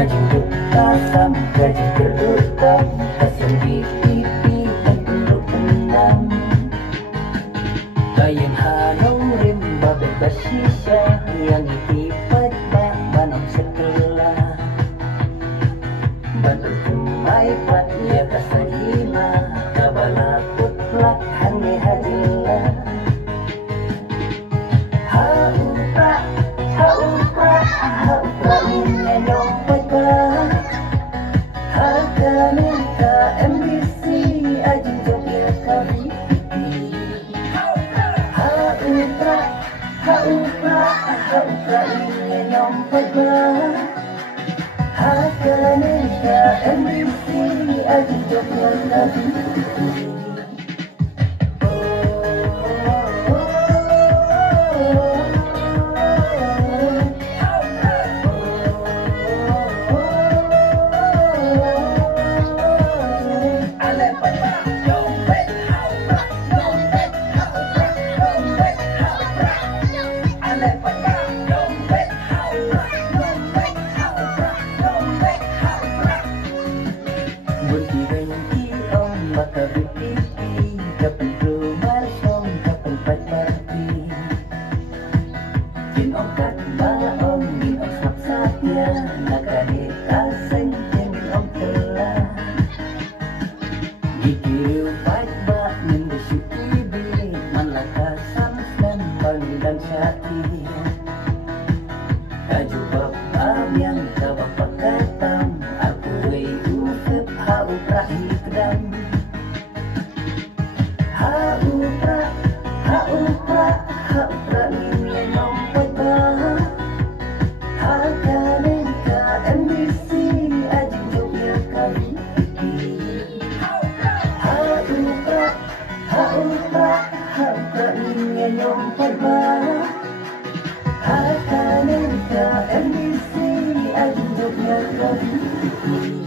Ajung tasam gaji berutang pasang di pipi dan peluk enam Bayan hanong rimba bebas sisa yang ikipat bak banong setelah Bantul kumai pat ya kasahima kabala putlak hangi hajila Haupra, haupra, haupra ini nyompat bah Harganya ka MBC ajin jogja kami Haupra, haupra, haupra ini nyompat bah Harganya ka MBC ajin jogja kami dan syati kajubab yang kabapak katam aku usep haupra hikdam haupra haupra haupra ini nompat bah hakane ka MBC ajin jogja kami haupra haupra haupra ini nompat bah Hakane ka MBC ajin jogja kami